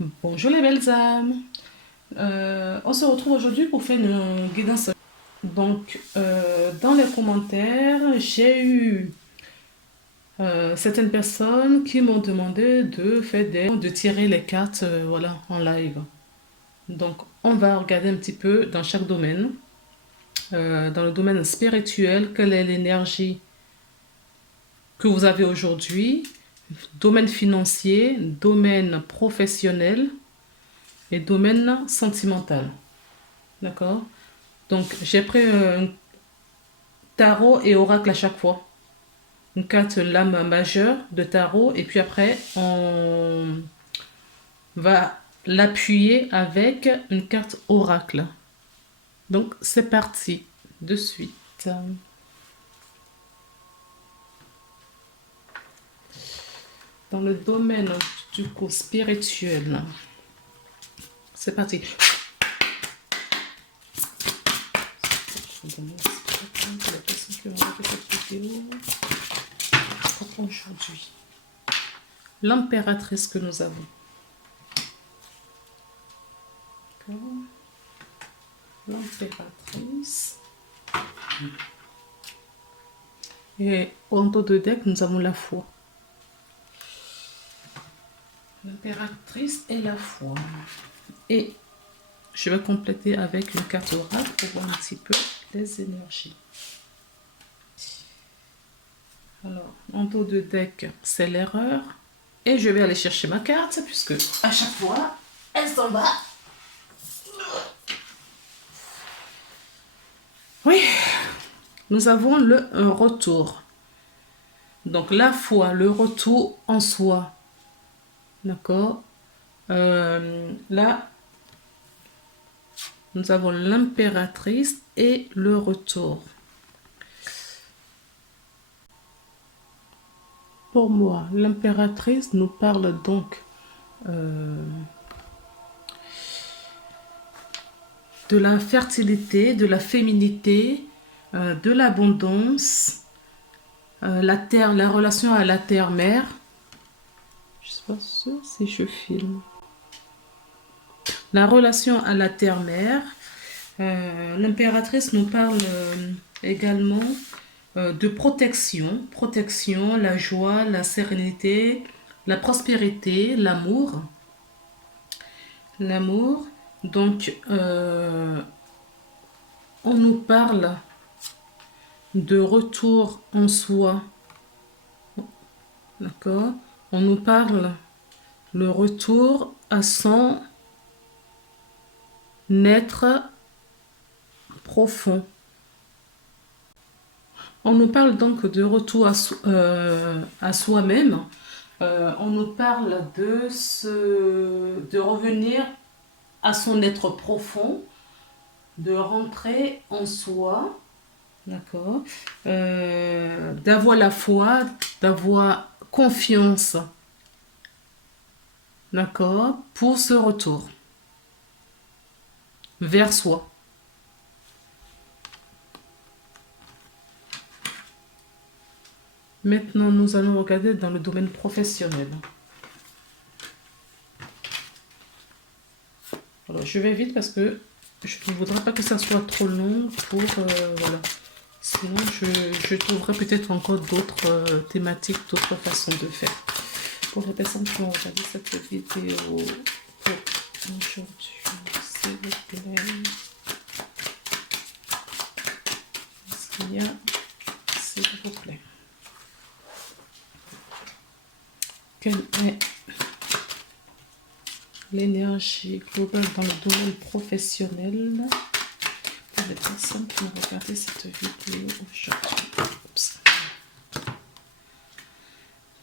Bonjour les belles âmes. On se retrouve aujourd'hui pour faire une guidance. Donc, dans les commentaires, j'ai eu certaines personnes qui m'ont demandé de tirer les cartes voilà, en live. Donc, on va regarder un petit peu dans chaque domaine. Dans le domaine spirituel, quelle est l'énergie que vous avez aujourd'hui? Domaine financier, domaine professionnel et domaine sentimental. D'accord? Donc, j'ai pris un tarot et oracle à chaque fois. Une carte lame majeure de tarot et puis après, on va l'appuyer avec une carte oracle. Donc, c'est parti de suite. Dans le domaine du coup spirituel, c'est parti. Aujourd'hui, l'impératrice que nous avons. L'impératrice. Et en dos de deck, nous avons la foi. L'impératrice et la foi. Et je vais compléter avec une carte oracle pour voir un petit peu les énergies. Alors, en dos de deck, c'est l'erreur. Et je vais aller chercher ma carte, puisque à chaque fois, elle s'en va. Oui, nous avons le retour. Donc, la foi, le retour en soi. D'accord? Là, nous avons l'impératrice et le retour. Pour moi, l'impératrice nous parle donc de la fertilité, de la féminité, de l'abondance, la terre, la relation à la terre-mère. Je ne suis pas sûre si je filme. La relation à la terre-mère. L'impératrice nous parle également de protection. Protection, la joie, la sérénité, la prospérité, l'amour. L'amour. Donc, on nous parle de retour en soi. D'accord? On nous parle le retour à son être profond. On nous parle donc de retour à soi-même. On nous parle de revenir à son être profond, de rentrer en soi, d'accord, d'avoir la foi, d'avoir confiance, d'accord, pour ce retour vers soi. Maintenant, nous allons regarder dans le domaine professionnel. Alors, je vais vite parce que je ne voudrais pas que ça soit trop long pour... voilà. Sinon, je trouverai peut-être encore d'autres thématiques, d'autres façons de faire. Pour les personnes qui ont regardé cette vidéo pour aujourd'hui, s'il vous plaît. Est-ce qu'il y a... S'il vous plaît. Quelle est l'énergie globale dans le domaine professionnel pour les personnes qui ont regardé cette vidéo aujourd'hui? Oups.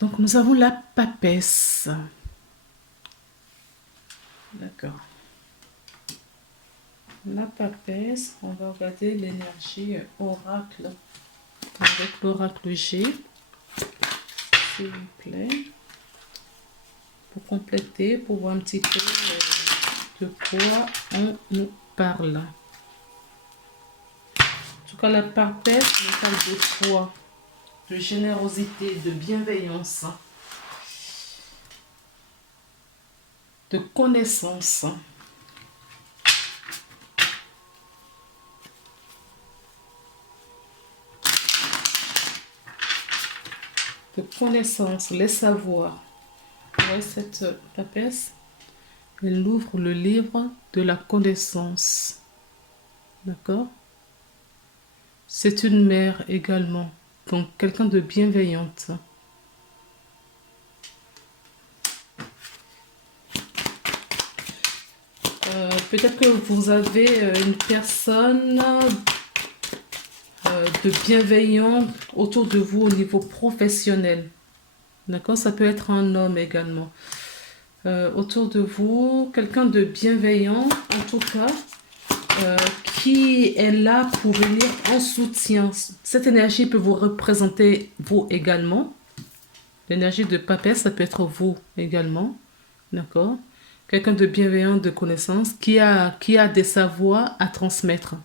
Donc, nous avons la papesse. D'accord. La papesse, on va regarder l'énergie oracle avec l'oracle G, s'il vous plaît, pour compléter, pour voir un petit peu de quoi on nous parle. En tout cas, la papesse nous parle de foi, de générosité, de bienveillance. de connaissance. De connaissance, les savoirs. Ouais, cette papesse, elle ouvre le livre de la connaissance. D'accord? C'est une mère également, donc quelqu'un de bienveillante. Peut-être que vous avez une personne de bienveillant autour de vous au niveau professionnel. D'accord? Ça peut être un homme également. Autour de vous, quelqu'un de bienveillant, en tout cas, qui est là pour venir en soutien. Cette énergie peut vous représenter vous également. L'énergie de papesse, ça peut être vous également. D'accord? Quelqu'un de bienveillant, de connaissance, qui a des savoirs à transmettre.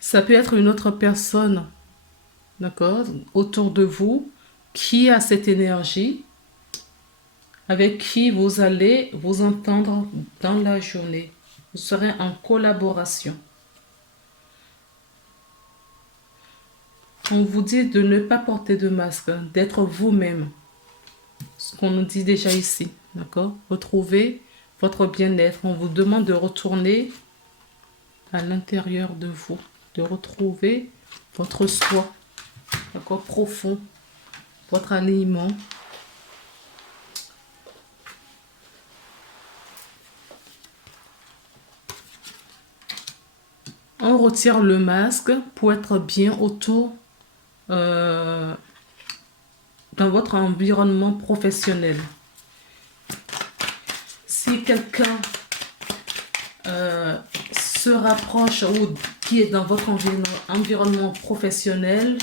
Ça peut être une autre personne, d'accord, autour de vous, qui a cette énergie, avec qui vous allez vous entendre dans la journée. Vous serez en collaboration. On vous dit de ne pas porter de masque, d'être vous-même. Ce qu'on nous dit déjà ici, d'accord? Retrouvez votre bien-être. On vous demande de retourner à l'intérieur de vous, de retrouver votre soi, d'accord, profond, votre alignement. On retire le masque pour être bien autour dans votre environnement professionnel. Si quelqu'un se rapproche ou qui est dans votre environnement professionnel,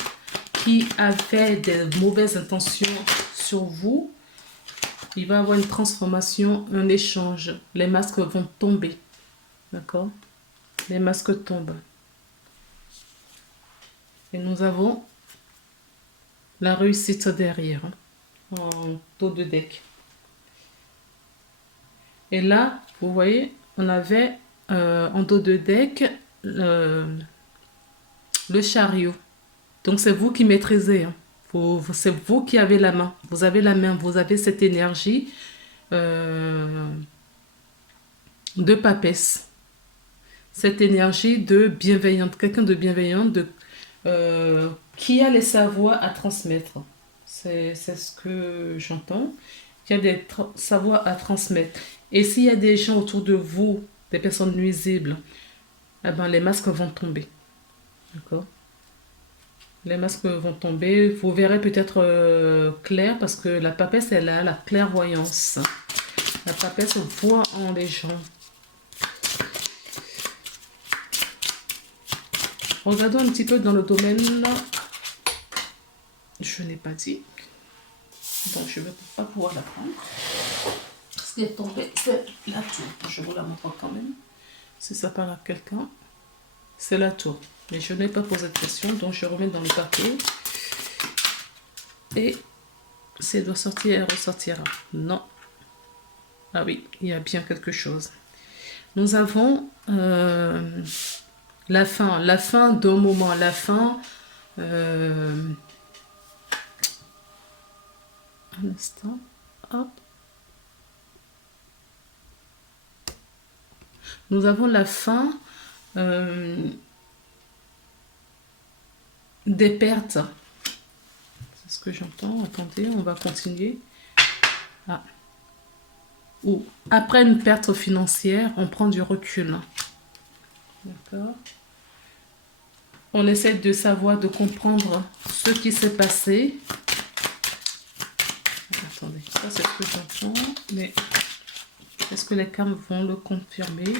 qui avait des mauvaises intentions sur vous, il va y avoir une transformation, un échange. Les masques vont tomber. D'accord? Les masques tombent. Et nous avons la réussite derrière, en dos de deck. Et là, vous voyez, on avait en dos de deck le chariot. Donc c'est vous qui maîtrisez. Hein. C'est vous qui avez la main. Vous avez la main, vous avez cette énergie de papesse. Cette énergie de bienveillante, quelqu'un de bienveillant, qui a les savoirs à transmettre. C'est ce que j'entends. Qui a des savoirs à transmettre. Et s'il y a des gens autour de vous, des personnes nuisibles, eh ben, les masques vont tomber. D'accord? Les masques vont tomber. Vous verrez peut-être clair parce que la papesse, elle a la clairvoyance. La papesse voit en les gens. Regardons un petit peu dans le domaine. Je n'ai pas dit. Donc, je ne vais pas pouvoir la prendre. Ce qui est tombé, c'est la tour. Je vous la montre quand même. Si ça parle à quelqu'un, c'est la tour. Mais je n'ai pas posé de question, donc je remets dans le papier. Et ça doit sortir, elle ressortira. Non. Ah oui, il y a bien quelque chose. Nous avons la fin d'un moment, la fin. Un instant. Hop. Nous avons la fin des pertes. C'est ce que j'entends. Attendez, on va continuer. Ah. Ou après une perte financière, on prend du recul. D'accord. On essaie de savoir, de comprendre ce qui s'est passé. Attendez, ça c'est ce que j'entends, mais est-ce que les cartes vont le confirmer?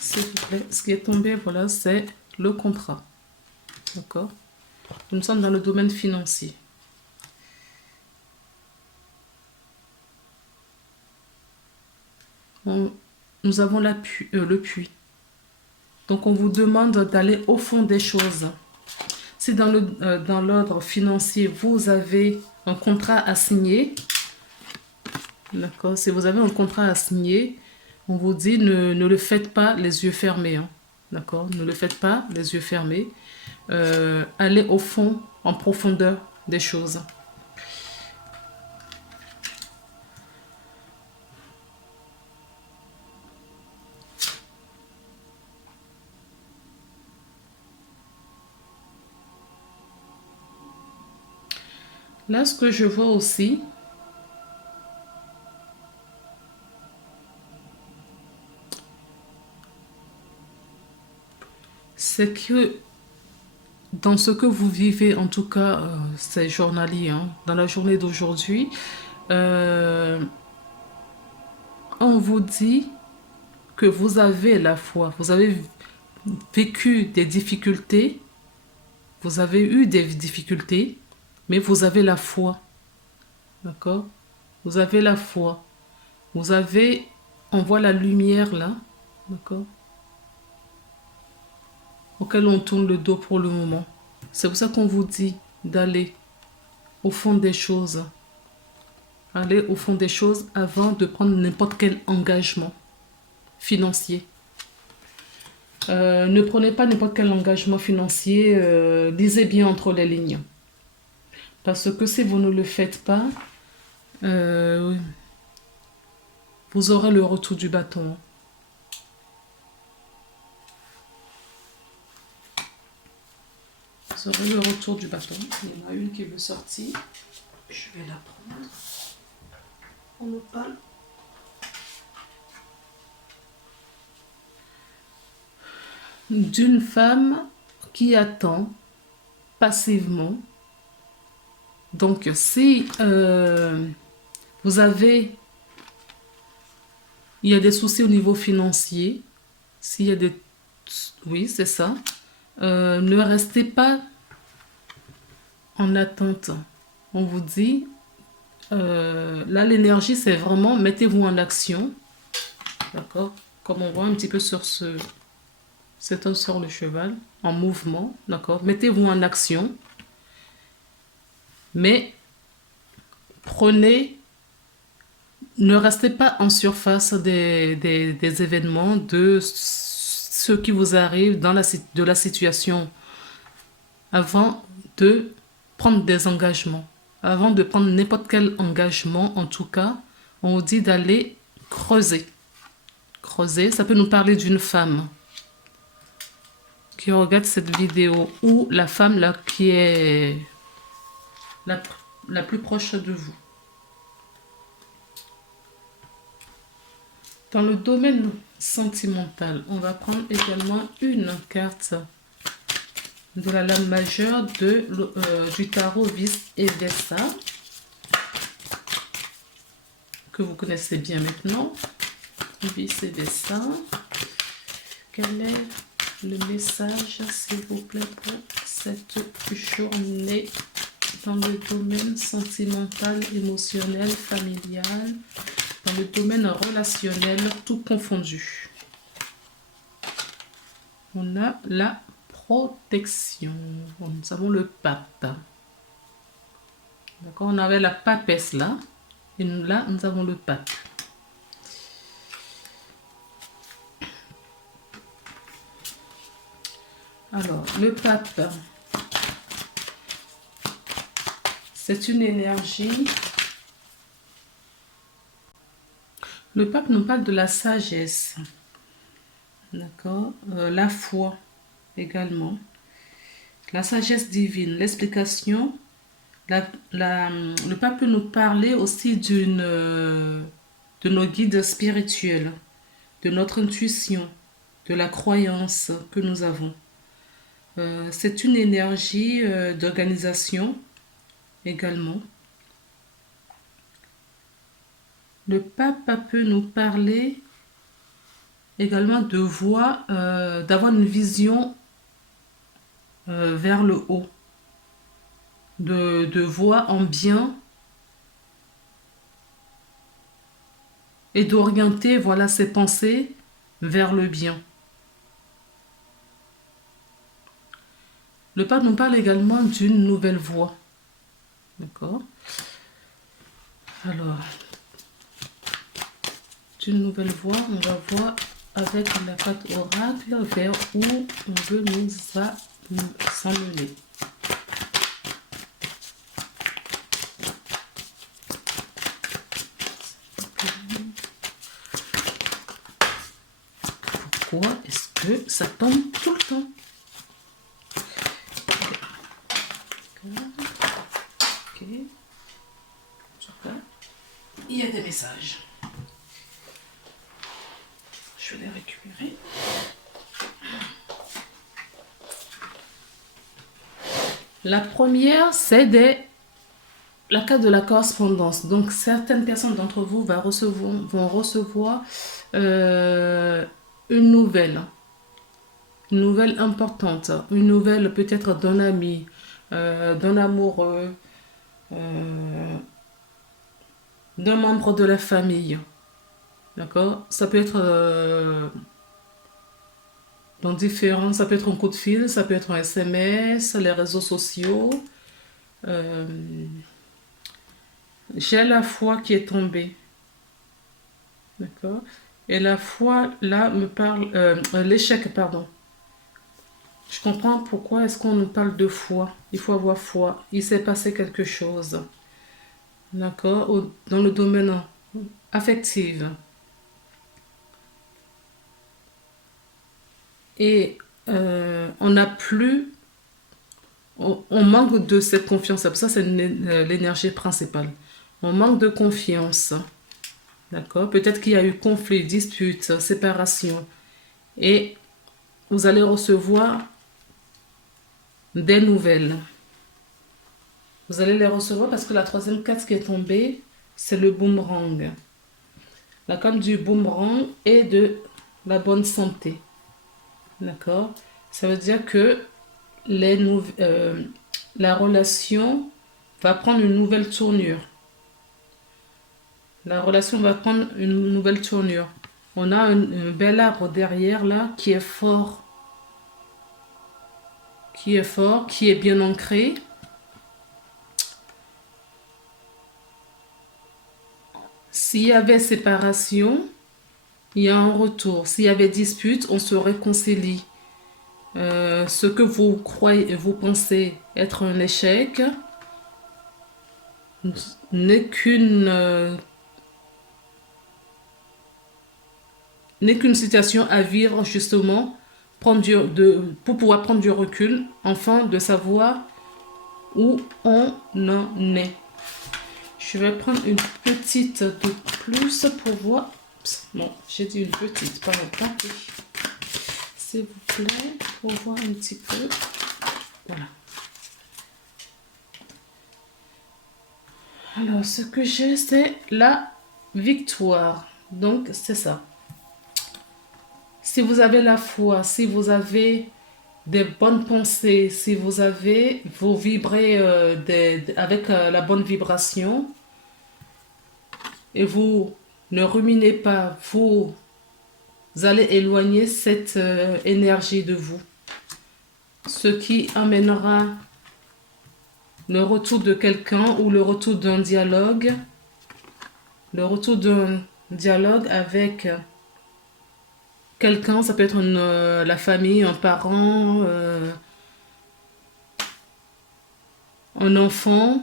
S'il vous plaît, ce qui est tombé, voilà, c'est le contrat. D'accord? Nous sommes dans le domaine financier. Nous avons le puits. Donc, on vous demande d'aller au fond des choses. Si dans l'ordre financier, vous avez un contrat à signer, d'accord, si vous avez un contrat à signer, on vous dit ne le faites pas les yeux fermés, hein, d'accord, ne le faites pas les yeux fermés. Allez au fond, en profondeur des choses. Là, ce que je vois aussi, c'est que dans ce que vous vivez, en tout cas, c'est journalier, hein, dans la journée d'aujourd'hui, euh, on vous dit que vous avez la foi, vous avez vécu des difficultés, vous avez eu des difficultés, mais vous avez la foi, d'accord? Vous avez la foi, vous avez, on voit la lumière là, d'accord? Auquel on tourne le dos pour le moment. C'est pour ça qu'on vous dit d'aller au fond des choses. Aller au fond des choses avant de prendre n'importe quel engagement financier. Ne prenez pas n'importe quel engagement financier. Lisez bien entre les lignes. Parce que si vous ne le faites pas, vous aurez le retour du bâton. Vous aurez le retour du bâton. Il y en a une qui veut sortir. Je vais la prendre. On nous parle. D'une femme qui attend passivement. Donc, si vous avez, il y a des soucis au niveau financier, s'il y a des, oui, c'est ça, ne restez pas en attente. On vous dit, là, l'énergie, c'est vraiment, mettez-vous en action, d'accord? Comme on voit un petit peu sur c'est un sur le cheval, en mouvement, d'accord? Mettez-vous en action. Mais prenez, ne restez pas en surface des événements, de ce qui vous arrive de la situation avant de prendre des engagements. Avant de prendre n'importe quel engagement, en tout cas, on vous dit d'aller creuser. Creuser, ça peut nous parler d'une femme qui regarde cette vidéo ou la femme là qui est la plus proche de vous. Dans le domaine sentimental, on va prendre également une carte de la lame majeure du tarot Vice et Versa, que vous connaissez bien maintenant. Vice et Versa. Quel est le message, s'il vous plaît, pour cette journée dans le domaine sentimental, émotionnel, familial, dans le domaine relationnel, tout confondu? On a la protection. Nous avons le pape. D'accord, on avait la papesse là. Et là, nous avons le pape. Alors, le pape, c'est une énergie. Le pape nous parle de la sagesse. D'accord, la foi également. La sagesse divine, l'explication. Le pape peut nous parler aussi de nos guides spirituels, de notre intuition, de la croyance que nous avons. C'est une énergie d'organisation également. Le pape peut nous parler également de voie, d'avoir une vision vers le haut, de voie en bien et d'orienter, voilà, ses pensées vers le bien. Le pape nous parle également d'une nouvelle voie. D'accord? Alors, d'une nouvelle voie, on va voir avec la carte oracle vers où on veut nous amener. Pourquoi est-ce que ça tombe tout le temps? Ok. Il y a des messages. Je vais les récupérer. La première, c'est la carte de la correspondance. Donc, certaines personnes d'entre vous vont recevoir une nouvelle importante, une nouvelle peut-être d'un ami, d'un amoureux, d'un membre de la famille. D'accord? Ça peut être ça peut être un coup de fil, ça peut être un SMS, les réseaux sociaux. J'ai la foi qui est tombée. D'accord? Et la foi, là, me parle... l'échec, pardon. Je comprends pourquoi est-ce qu'on nous parle de foi. Il faut avoir foi. Il s'est passé quelque chose. D'accord? Dans le domaine affectif. Et on n'a plus... On manque de cette confiance. Ça, c'est l'énergie principale. On manque de confiance. D'accord? Peut-être qu'il y a eu conflit, dispute, séparation. Et vous allez recevoir des nouvelles. Vous allez les recevoir parce que la troisième carte qui est tombée, c'est le boomerang. La carte du boomerang et de la bonne santé. D'accord? Ça veut dire que la relation va prendre une nouvelle tournure. La relation va prendre une nouvelle tournure. On a un bel arbre derrière là qui est fort. Qui est bien ancré. S'il y avait séparation, il y a un retour. S'il y avait dispute, on se réconcilie. Ce que vous pensez être un échec n'est qu'une situation à vivre justement pour pouvoir prendre du recul, enfin de savoir où on en est. Je vais prendre une petite de plus pour voir. Non, j'ai dit une petite, pas une grande. S'il vous plaît, pour voir un petit peu. Voilà. Alors, ce que j'ai, c'est la victoire. Donc, c'est ça. Si vous avez la foi, si vous avez des bonnes pensées, si vous vibrez avec la bonne vibration et vous ne ruminez pas, vous allez éloigner cette énergie de vous. Ce qui amènera le retour de quelqu'un ou le retour d'un dialogue. Le retour d'un dialogue avec quelqu'un, ça peut être la famille, un parent, un enfant.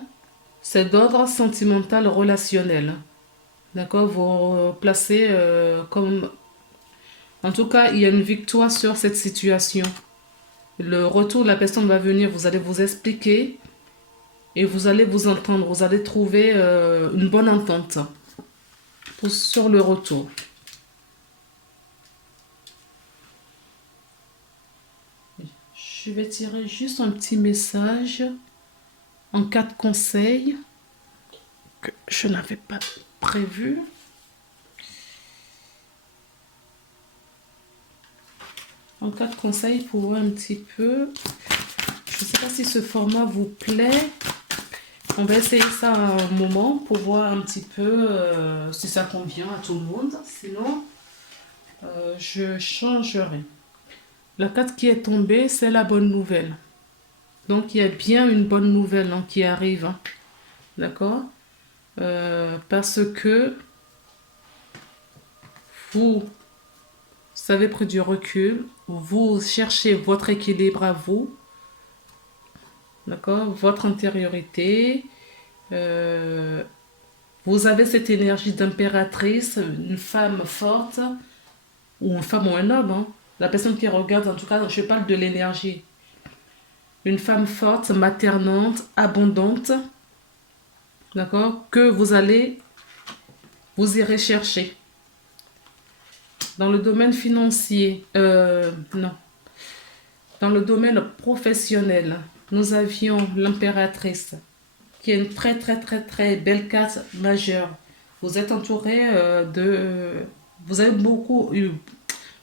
C'est d'ordre sentimental relationnel. D'accord? Vous placez comme... En tout cas, il y a une victoire sur cette situation. Le retour de la personne va venir, vous allez vous expliquer et vous allez vous entendre. Vous allez trouver une bonne entente sur le retour. Je vais tirer juste un petit message en cas de conseil que je n'avais pas prévu. En cas de conseil pour voir un petit peu. Je ne sais pas si ce format vous plaît. On va essayer ça un moment pour voir un petit peu si ça convient à tout le monde. Sinon, je changerai. La carte qui est tombée, c'est la bonne nouvelle. Donc, il y a bien une bonne nouvelle hein, qui arrive. Hein. D'accord? Parce que vous avez pris du recul, vous cherchez votre équilibre à vous, d'accord? Votre intériorité. Vous avez cette énergie d'impératrice, une femme forte, ou une femme ou un homme. Hein. La personne qui regarde, en tout cas, je parle de l'énergie. Une femme forte, maternante, abondante, d'accord? Que vous irez chercher. Dans le domaine financier, non. Dans le domaine professionnel, nous avions l'impératrice, qui est une très très très très belle carte majeure. Vous êtes entouré vous avez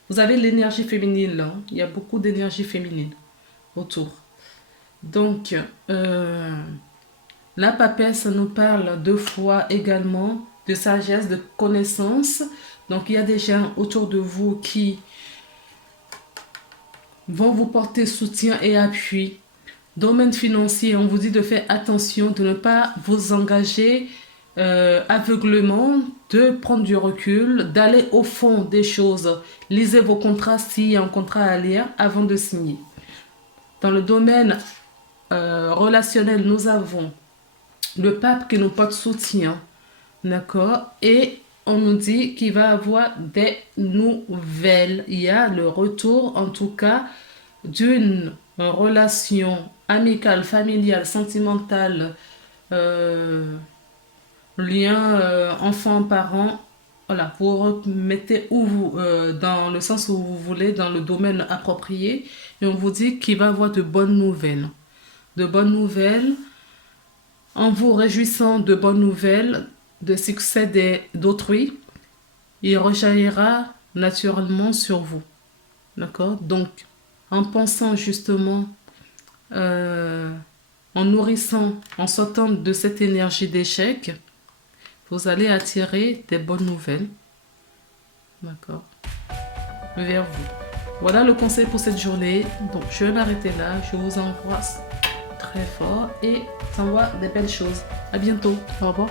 vous avez l'énergie féminine là. Il y a beaucoup d'énergie féminine autour. Donc, la papesse nous parle de foi également, de sagesse, de connaissance. Donc, il y a des gens autour de vous qui vont vous porter soutien et appui. Domaine financier, on vous dit de faire attention, de ne pas vous engager aveuglement, de prendre du recul, d'aller au fond des choses. Lisez vos contrats s'il y a un contrat à lire avant de signer. Dans le domaine relationnel, nous avons le pape qui nous porte soutien, d'accord? Et on nous dit qu'il va avoir des nouvelles. Il y a le retour, en tout cas, d'une relation amicale, familiale, sentimentale, lien enfant-parent. Voilà, vous remettez dans le sens où vous voulez, dans le domaine approprié, et on vous dit qu'il va avoir de bonnes nouvelles. De bonnes nouvelles, en vous réjouissant de bonnes nouvelles, de succès d'autrui, il rejaillira naturellement sur vous. D'accord? Donc, en pensant justement, en nourrissant, en sortant de cette énergie d'échec, vous allez attirer des bonnes nouvelles. D'accord? Vers vous. Voilà le conseil pour cette journée. Donc, je vais m'arrêter là. Je vous embrasse très fort et t'envoie des belles choses. À bientôt. Au revoir.